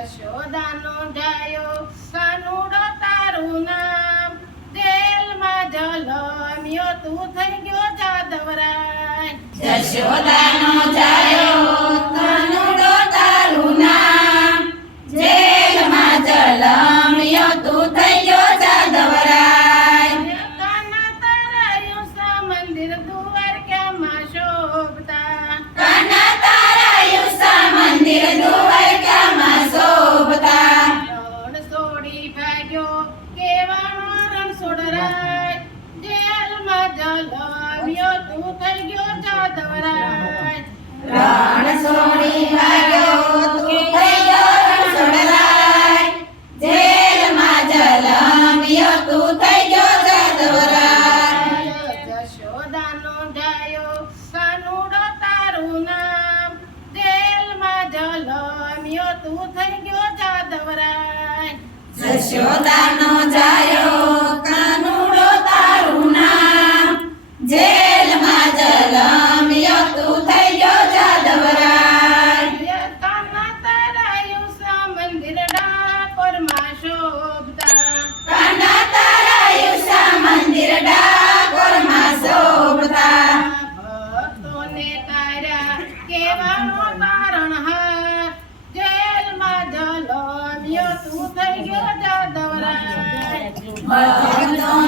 જશોદાનો ઢાયો કાનુડો તારું નામ જેલમાં જલમ્યો તું થઈ ગયો જાદવરાય જશોદાનો જાયો કાનુડો તારું નામ જેલમાં જલમ્યો તું થઈ ગયો જાદવરાય કાના તારાયું સા મંદિર દ્વારકામાં શોભતા કાના તારાયું સા મંદિર દ્વારકામાં શોભતા રણ છોડી ભાગ્યો કેવાનો રણછોડરાય જેલમાં જલમ્યો તું થઈ ગયો જાદવરાય રણ છોડી ભાગ્યો તું થઈ ગયો રણછોડરાય જેલમાં જલમ્યો તું થઈ ગયો જાદવરાય જશોદાનો ઢાયો કાનુડો તારું નામ જેલમાં જલમ્યો તું થઈ ગયો જાદવરાય જશોદાનો જાયો કાનુડો તારું નામ જેલમાં જલમ્યો તું થઈ ગયો જાદવરાય કાના તારાયું સા મંદિર ડાકોરમાં શોભતા કાના તારાયું સા મંદિર ડાકોરમાં શોભતા ભક્તોને તાર્યા કેવાનો તારણહાર જેલમાં જલમ્યો તું થઈ ગયો જાદવરાય ભક્તોને